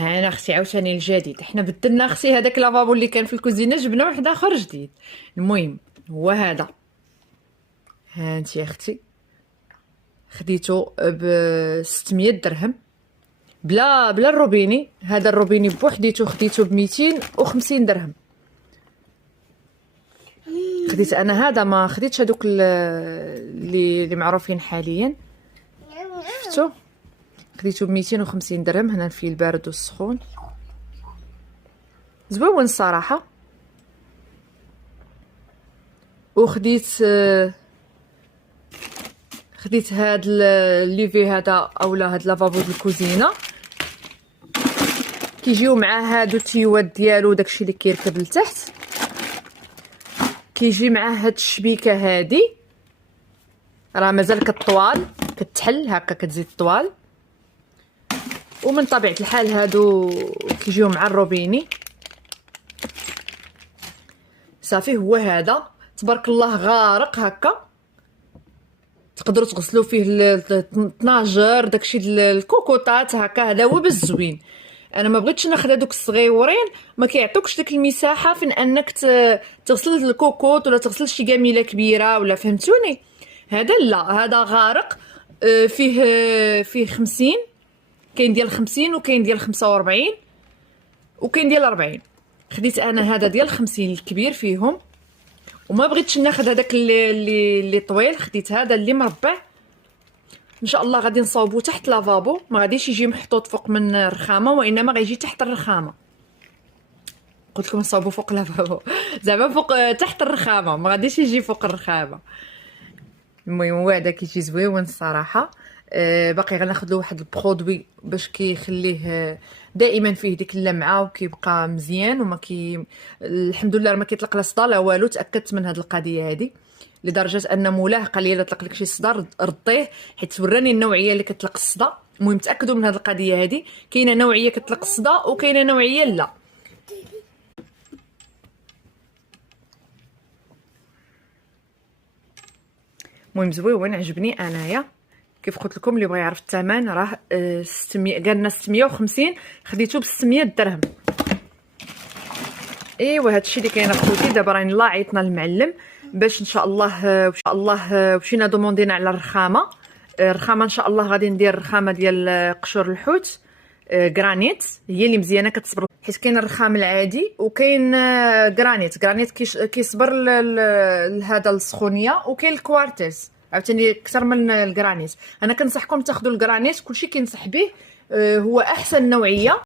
ها انا اختي عاوتاني الجديد، حنا بدلنا اختي هذاك لافابو اللي كان في الكوزينه، جبنا واحد اخر جديد. المهم هو هذا، ها انت يا اختي خديته ب 600 درهم بلا الروبيني. هذا الروبيني بوحديته خديته ب 250 درهم. خديت انا هذا، ما خديتش هذوك اللي معروفين حاليا. شفتوا خديته ب 250 درهم. هنا فيه البارد والسخون، زوين الصراحه. وخديت هاد الليفي هذا اولا هاد لافابو د الكوزينه، كيجيو مع هادو التيوات ديالو داكشي اللي كيركب لتحت. كيجي مع هاد الشبيكه هادي، راه مازال كطوال كتحل هكا، كتزيد الطوال. ومن طبيعه الحال هادو كيجيو مع الروبيني. صافي هو هذا تبارك الله غارق هكا، تقدروا تغسلوا فيه الطناجر داكشي الكوكوطات هكا. هذا هو بالزوين. انا ما بغيتش ناخذ هذوك الصغيورين، ما كيعطوكش ديك المساحه فين انك تغسل الكوكوط ولا تغسل شي قميله كبيره، ولا فهمتوني. هذا لا، هذا غارق. فيه 50، كاين ديال 50 وكاين ديال 45 وكاين ديال 40. خديت انا هذا ديال 50 الكبير فيهم، وما بغيتش ناخذ هذاك اللي طويل. خديت هذا اللي مربع. ان شاء الله غادي نصاوبو تحت لافابو، ما غاديش يجي محطوط فوق من الرخامه، وانما غيجي تحت الرخامه. قلت لكم نصاوبو فوق لافابو زعما فوق تحت الرخامه، ما غاديش يجي فوق الرخامه. المهم هو هذا كيجي زويون الصراحه. باقي غناخذ له واحد البرودوي باش كيخليه دائما فيه ديك اللمعه وكيبقى مزيان، وما الحمد لله ما كيطلق لا صدى لا والو. تاكدت من هذه القضيه هذه لدرجه ان مولاه قال لي الا طلق لك شي صدى رديه، حيت وراني النوعيه اللي كتطلق الصدى. المهم تاكدوا من هذه القضيه هذه، كاينه نوعيه كتطلق الصدى وكاينه نوعيه لا. المهم زوين عجبني انايا. كيف قلت لكم اللي بغى يعرف الثمن راه 600، قالنا 650، خديته ب 600 درهم. ايوا هادشي اللي كاين اخوتي. دابا راني الله عيطنا المعلم باش ان شاء الله مشينا دوموندينا على الرخامه ان شاء الله. غادي ندير الرخامه ديال قشور الحوت غرانيت، هي اللي مزيانه كتصبر، حيت كاين الرخام العادي وكاين غرانيت كيصبر لهذا السخونيه، وكاين الكوارتيز عاوتاني اكثر من الغرانيت. انا كنصحكم تاخذوا الغرانيت، كلشي كينصح به، هو احسن نوعيه.